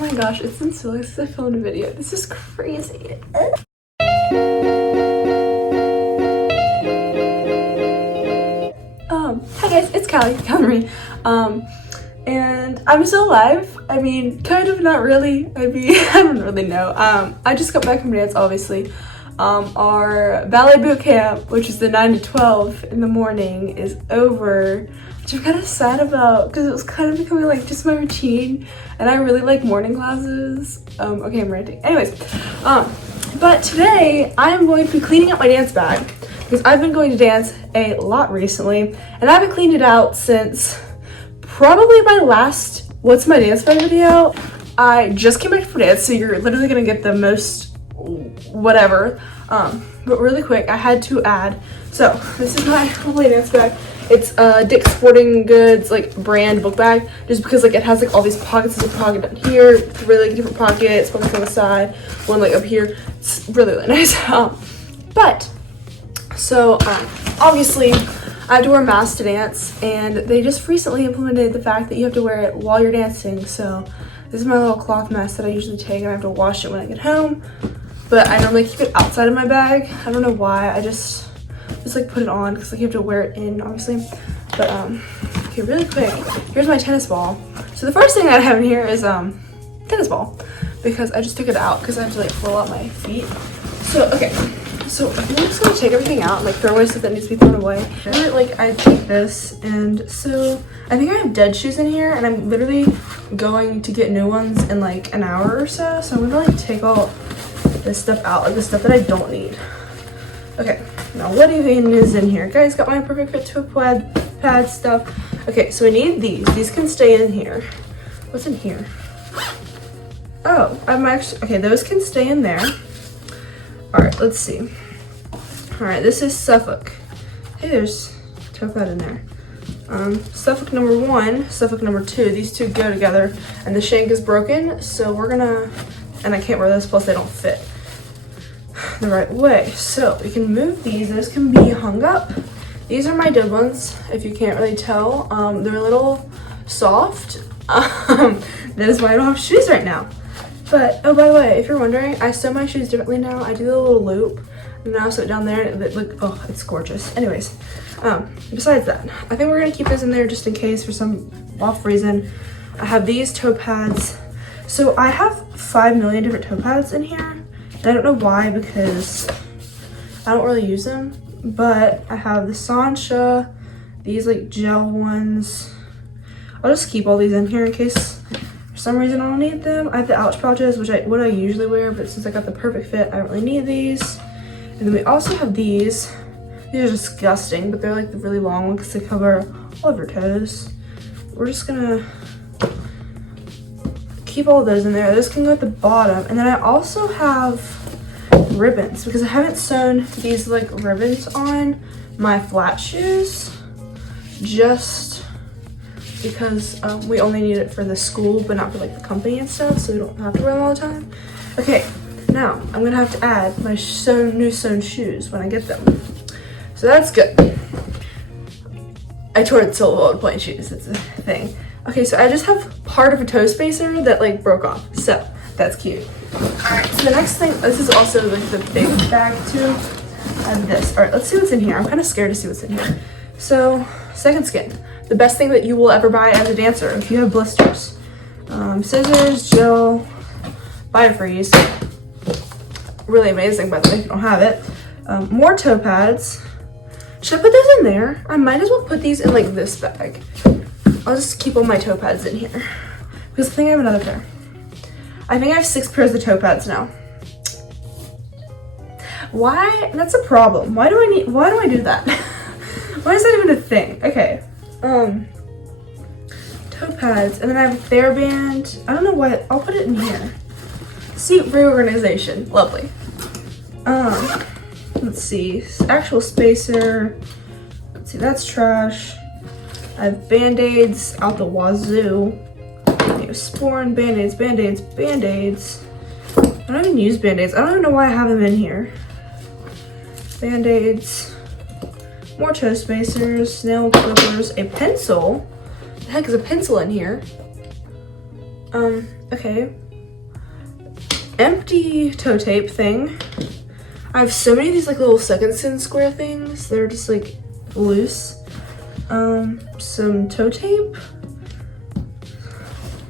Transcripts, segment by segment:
my gosh, it's been so long since I filmed a video. This is crazy. Hi guys, it's Kallie Marie. And I'm still alive. I mean, kind of, not really. I mean, I don't really know. I just got back from dance, obviously. Our ballet boot camp, which is the 9 to 12 in the morning, is over, which I'm kind of sad about because it was kind of becoming like just my routine, and I really like morning classes. Okay, I'm ranting. Anyways, but today I am going to be cleaning up my dance bag because I've been going to dance a lot recently, and I haven't cleaned it out since probably my last What's My Dance Bag video. I just came back from dance, so you're literally gonna get the most whatever, but really quick, I had to add, so this is my lovely dance bag. It's Dick's Sporting Goods like brand book bag, just because like it has like all these pockets. There's a pocket down here, 3 like different pockets, one on the side, one like up here. It's really nice. But so obviously I have to wear a mask to dance, and they just recently implemented the fact that you have to wear it while you're dancing. So this is my little cloth mask that I usually take, and I have to wash it when I get home. But I normally keep it outside of my bag. I don't know why. I just like put it on because like you have to wear it in, obviously. But okay, really quick. Here's my tennis ball. So the first thing I have in here is tennis ball, because I just took it out because I have to like roll out my feet. So okay. So I'm just gonna take everything out and like throw away stuff that needs to be thrown away. And, like I take this, and so I think I have dead shoes in here, and I'm literally going to get new ones in like an hour or so. So I'm gonna like take all this stuff out, like the stuff that I don't need. Okay, now what even is in here? Guys, got my perfect fit to a plaid pad stuff. Okay, so we need these. These can stay in here. What's in here? Oh, I'm actually, okay, those can stay in there. All right, let's see. All right, this is Suffolk. Hey, there's toe pad in there. Suffolk number 1, Suffolk number 2. These two go together, and the shank is broken, so we're gonna, and I can't wear those, plus they don't fit the right way. So we can move these. Those can be hung up. These are my dead ones, if you can't really tell. They're a little soft. That is why I don't have shoes right now. But, oh, by the way, if you're wondering, I sew my shoes differently now. I do the little loop, and now I sew it down there, and look, oh, it's gorgeous. Anyways, besides that, I think we're gonna keep this in there just in case for some off reason. I have these toe pads. So I have 5 million different toe pads in here. And I don't know why, because I don't really use them. But I have the Sancha, these like gel ones. I'll just keep all these in here in case for some reason I don't need them. I have the ouch pouches, which I usually wear, but since I got the perfect fit, I don't really need these. And then we also have these. These are disgusting, but they're like the really long ones because they cover all of your toes. We're just gonna keep all of those in there. Those can go at the bottom. And then I also have ribbons because I haven't sewn these like ribbons on my flat shoes, just because we only need it for the school but not for like the company and stuff, so we don't have to wear them all the time. Okay, now I'm gonna have to add my new sewn shoes when I get them, so that's good. I tore the silver plain shoes, it's a thing. Okay, so I just have part of a toe spacer that like broke off, so that's cute. Alright, so the next thing, this is also like the big bag too. I have this. Alright, let's see what's in here. I'm kind of scared to see what's in here. So, second skin. The best thing that you will ever buy as a dancer if you have blisters. Scissors, gel, biofreeze. Really amazing, by the way, if you don't have it. More toe pads. Should I put those in there? I might as well put these in like this bag. I'll just keep all my toe pads in here because I think I have another pair. I think I have 6 pairs of toe pads now. Why? That's a problem. Why do I do that? Why is that even a thing? Okay. Toe pads, and then I have a TheraBand. I don't know why. I'll put it in here. Seat reorganization. Lovely. Let's see. Actual spacer. Let's see. That's trash. I have Band-Aids out the wazoo. Sporn, Band-Aids, Band-Aids, Band-Aids. I don't even use Band-Aids. I don't even know why I have them in here. Band-Aids. More toe spacers, nail clippers, a pencil. The heck is a pencil in here? Okay. empty toe tape thing. I have so many of these like little second skin square things. They're just like loose. Some toe tape.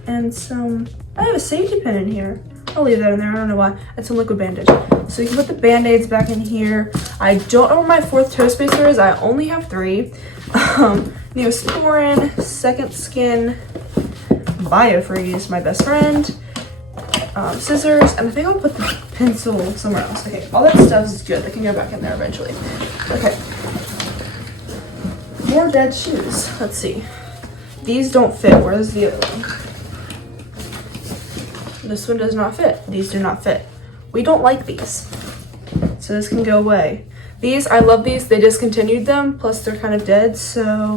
And I have a safety pin in here. I'll leave that in there, I don't know why. And some liquid bandage. So you can put the band-aids back in here. I don't know where my 4th toe spacer is. I only have 3. Neosporin, Second Skin, Biofreeze, my best friend, scissors, and I think I'll put the pencil somewhere else. Okay, all that stuff is good. They can go back in there eventually. Okay. More dead shoes. Let's see. These don't fit. Where's the other one? This one does not fit. These do not fit. We don't like these. So this can go away. These, I love these. They discontinued them. Plus they're kind of dead. So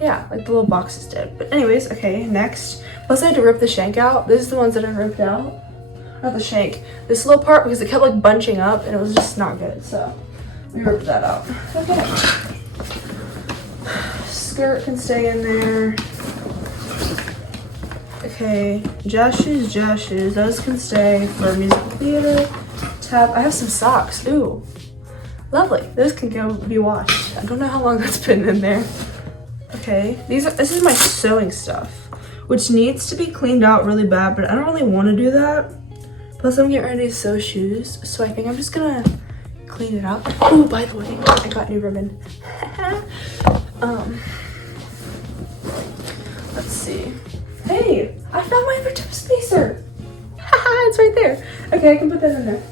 yeah, like the little box is dead. But anyways, okay, next. Plus I had to rip the shank out. This is the ones that I ripped out. Not the shank. This little part because it kept like bunching up and it was just not good. So we ripped that out. Okay. Skirt can stay in there. Okay, jazz shoes, those can stay for musical theater. Tab, I have some socks, ooh, lovely. Those can go be washed. I don't know how long that's been in there. Okay, this is my sewing stuff, which needs to be cleaned out really bad, but I don't really want to do that. Plus I'm getting ready to sew shoes, so I think I'm just gonna clean it out. Oh, by the way, I got new ribbon. Let's see. Hey, I found my other toe spacer. Haha, it's right there. Okay, I can put that in there.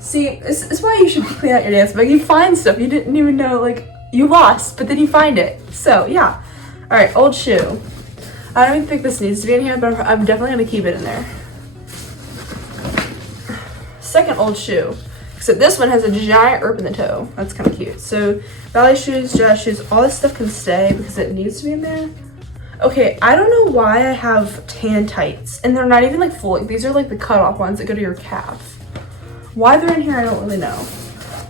See, it's why you should clean out your dance bag. You find stuff you didn't even know, like, you lost, but then you find it. So, yeah. All right, old shoe. I don't even think this needs to be in here, but I'm definitely gonna keep it in there. Second old shoe. Except this one has a giant rip in the toe. That's kind of cute. So, ballet shoes, jazz shoes, all this stuff can stay because it needs to be in there. Okay, I don't know why I have tan tights, and they're not even like full. Like, these are like the cutoff ones that go to your calf. Why they're in here, I don't really know.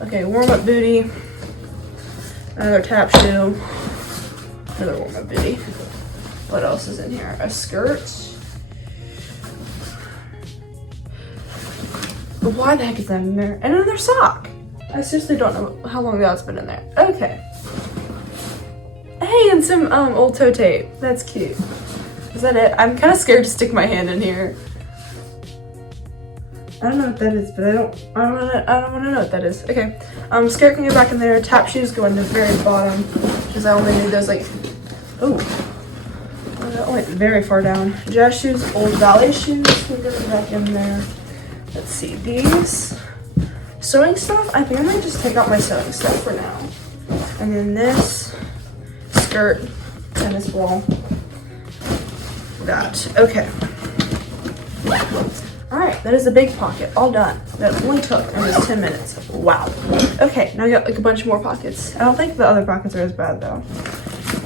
Okay, warm-up booty, another tap shoe, another warm-up booty. What else is in here? A skirt. Why the heck is that in there? And another sock. I seriously don't know how long that's been in there. Okay. Hey, and some old toe tape. That's cute. Is that it? I'm kind of scared to stick my hand in here. I don't know what that is, but I don't want to know what that is. Okay. Skirt can go back in there. Tap shoes go in the very bottom because I only need those like. Oh. Only very far down. Jazz shoes, old ballet shoes can go back in there. Let's see these. Sewing stuff. I think I might just take out my sewing stuff for now. And then this. Skirt, tennis ball, that. Okay. All right, that is a big pocket, all done. That only took almost 10 minutes. Wow. Okay, now I got like a bunch more pockets. I don't think the other pockets are as bad though.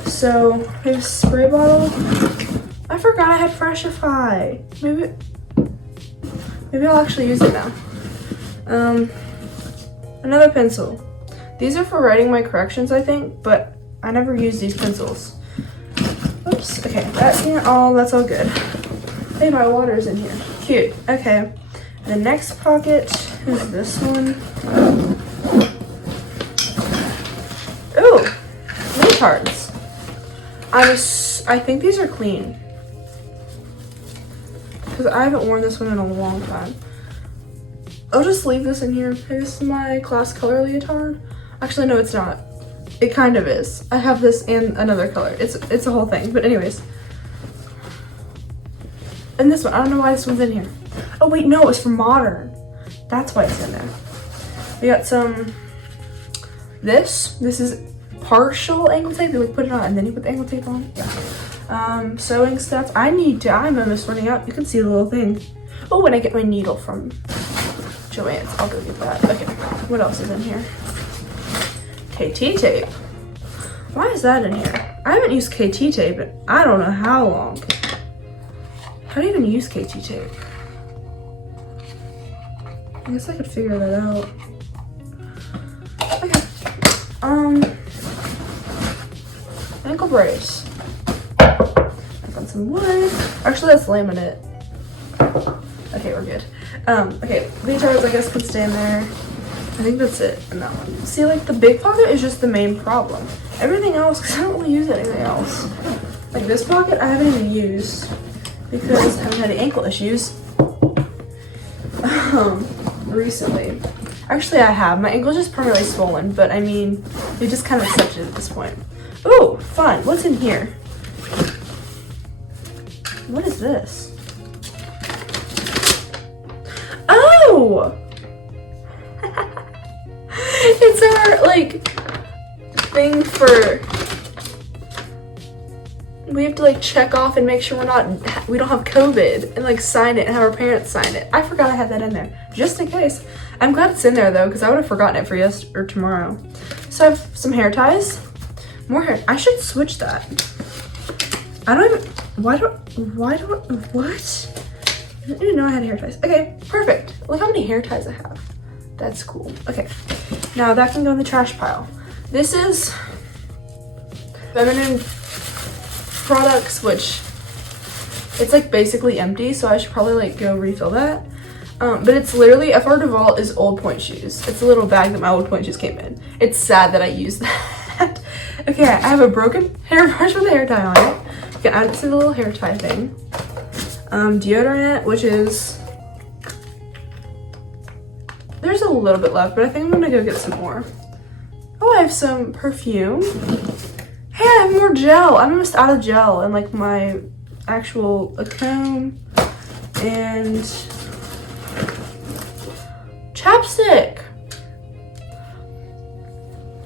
So, we have a spray bottle. I forgot I had Freshify. Maybe I'll actually use it now. Another pencil. These are for writing my corrections, I think, but I never use these pencils. Oops, okay, that's all good. Hey, my water's in here. Cute, okay. The next pocket is this one. Ooh, leotards. I think these are clean. Because I haven't worn this one in a long time. I'll just leave this in here. Hey, this is my class color leotard. Actually, no, it's not. It kind of is. I have this and another color. It's a whole thing. But anyways. And this one. I don't know why this one's in here. Oh, wait. No, it's for modern. That's why it's in there. We got some. This is partial angle tape. You like put it on and then you put the angle tape on. Yeah. Sewing stuff. I'm almost running out. You can see the little thing. Oh, and I get my needle from Joann's. I'll go get that. Okay. What else is in here? KT tape. Why is that in here? I haven't used KT tape in I don't know how long. How do you even use KT tape? I guess I could figure that out. Okay. Ankle brace. I got some wood. Actually, that's laminate. Okay, we're good. Okay, leotards I guess can stay in there. I think that's it in that one. See, like the big pocket is just the main problem. Everything else, because I don't really use anything else. Like this pocket I haven't even used because I haven't had any ankle issues recently. Actually I have. My ankle's just permanently swollen, but I mean, it just kind of accepted at this point. Ooh, fun. What's in here? What is this? Oh! It's our, like, thing for, we have to, like, check off and make sure we don't have COVID and, like, sign it and have our parents sign it. I forgot I had that in there, just in case. I'm glad it's in there, though, because I would have forgotten it for yesterday or tomorrow. So I have some hair ties. More hair. I should switch that. I don't even, what? I didn't even know I had hair ties. Okay, perfect. Look how many hair ties I have. That's cool. Okay, now that can go in the trash pile. This is feminine products, which it's like basically empty, so I should probably like go refill that. But it's literally, FR Duval is old point shoes. It's a little bag that my old point shoes came in. It's sad that I used that. Okay, I have a broken hairbrush with a hair tie on it. You can add it to the little hair tie thing. Deodorant, which is, there's a little bit left, but I think I'm gonna go get some more. Oh, I have some perfume. Hey, I have more gel. I'm almost out of gel and like my actual comb and chapstick.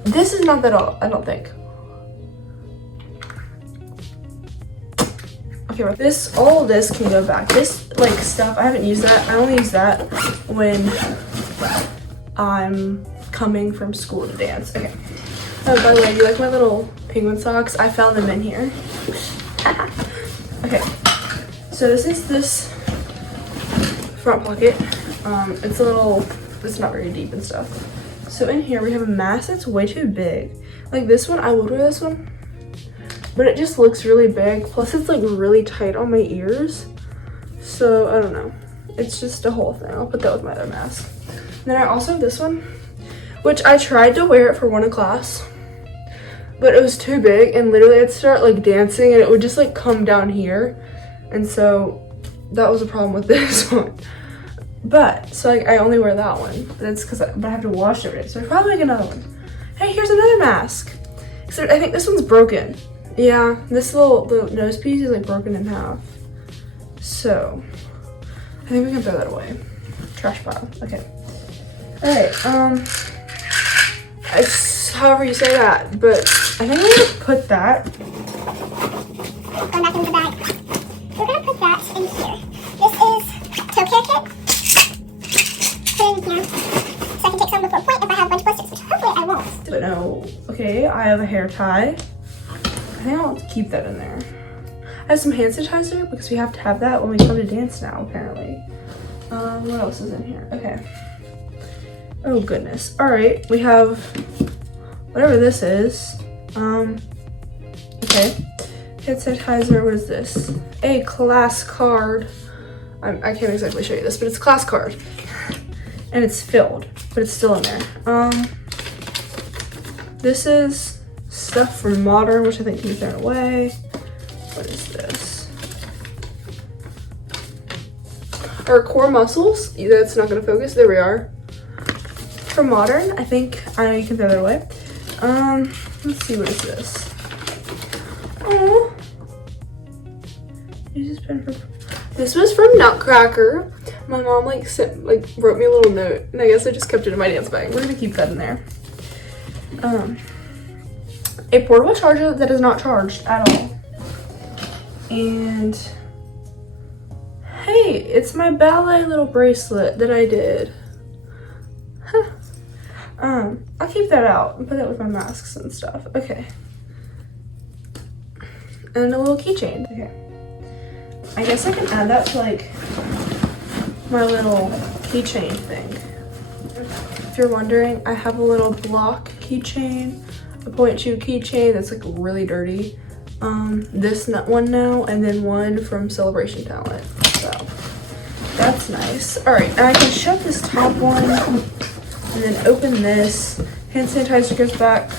This is not that all, I don't think. Okay, right. This, all of this can go back. This like stuff, I haven't used that. I only use that when I'm coming from school to dance. Okay. Oh, by the way, you like my little penguin socks? I found them in here. Okay. So this is this front pocket. It's a little, it's not very deep and stuff. So in here we have a mask that's way too big. Like this one, I would wear this one, but it just looks really big. Plus it's like really tight on my ears. So I don't know. It's just a whole thing. I'll put that with my other mask. And then I also have this one, which I tried to wear it for one in class, but it was too big and literally I'd start like dancing and it would just like come down here. And so that was a problem with this one. But, so like I only wear that one. That's because I have to wash it every day. So I probably make another one. Hey, here's another mask. Except I think this one's broken. Yeah, this little, the nose piece is like broken in half. So, I think we can throw that away. Trash pile, okay. Alright, however you say that, but I think I'm gonna put that. Going back into the bag. We're gonna put that in here. This is toe care kit. Put it in here. So I can take some before point if I have a bunch of blisters, which hopefully I won't. But no, okay, I have a hair tie. I think I'll keep that in there. I have some hand sanitizer because we have to have that when we come to dance now, apparently. What else is in here? Okay. Oh goodness. All right, we have whatever this is. Okay. Hand sanitizer, what is this? A class card. I can't exactly show you this, but it's a class card. And it's filled, but it's still in there. This is stuff from Modern, which I think can be thrown away. What is this? Our core muscles. That's not gonna focus. There we are. From Modern, I think I can throw that away. Let's see, what is this? Oh, this was from Nutcracker. My mom wrote me a little note, and I guess I just kept it in my dance bag. We're gonna keep that in there. A portable charger that is not charged at all. And hey, it's my ballet little bracelet that I did. Huh. I'll keep that out and put that with my masks and stuff. Okay. And a little keychain. Okay. I guess I can add that to like my little keychain thing. If you're wondering, I have a little block keychain, a point shoe keychain that's like really dirty. This one now, and then one from Celebration Talent. So That's nice. All right, and I can shut this top one and then open this. Hand sanitizer goes back.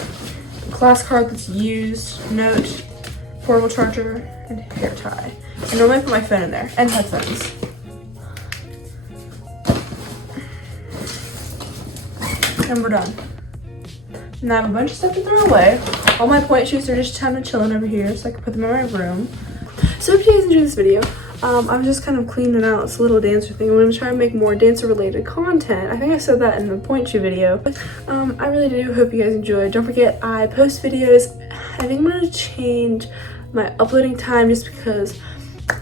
Class card that's used. Note. Portable charger and hair tie. I normally put my phone in there and headphones. And we're done. Now I have a bunch of stuff to throw away. All my point shoes are just kind of chilling over here, so I can put them in my room. So if you guys enjoyed this video, I'm just kind of cleaning out this little dancer thing. I'm going to try and make more dancer related content. I think I said that in the point shoe video. I really do hope you guys enjoyed. Don't forget, I post videos. I think I'm going to change my uploading time just because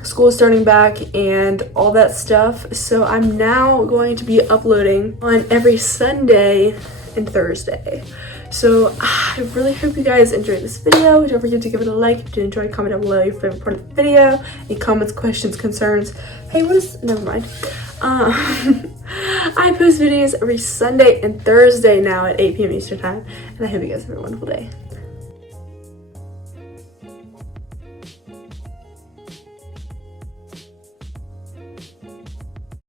school is starting back and all that stuff. So I'm now going to be uploading on every Sunday and Thursday. So I really hope you guys enjoyed this video. Don't forget to give it a like if you did enjoy. Comment down below your favorite part of the video. Any comments, questions, concerns. Hey, what is, never mind. I post videos every Sunday and Thursday now at 8 p.m. Eastern time. And I hope you guys have a wonderful day.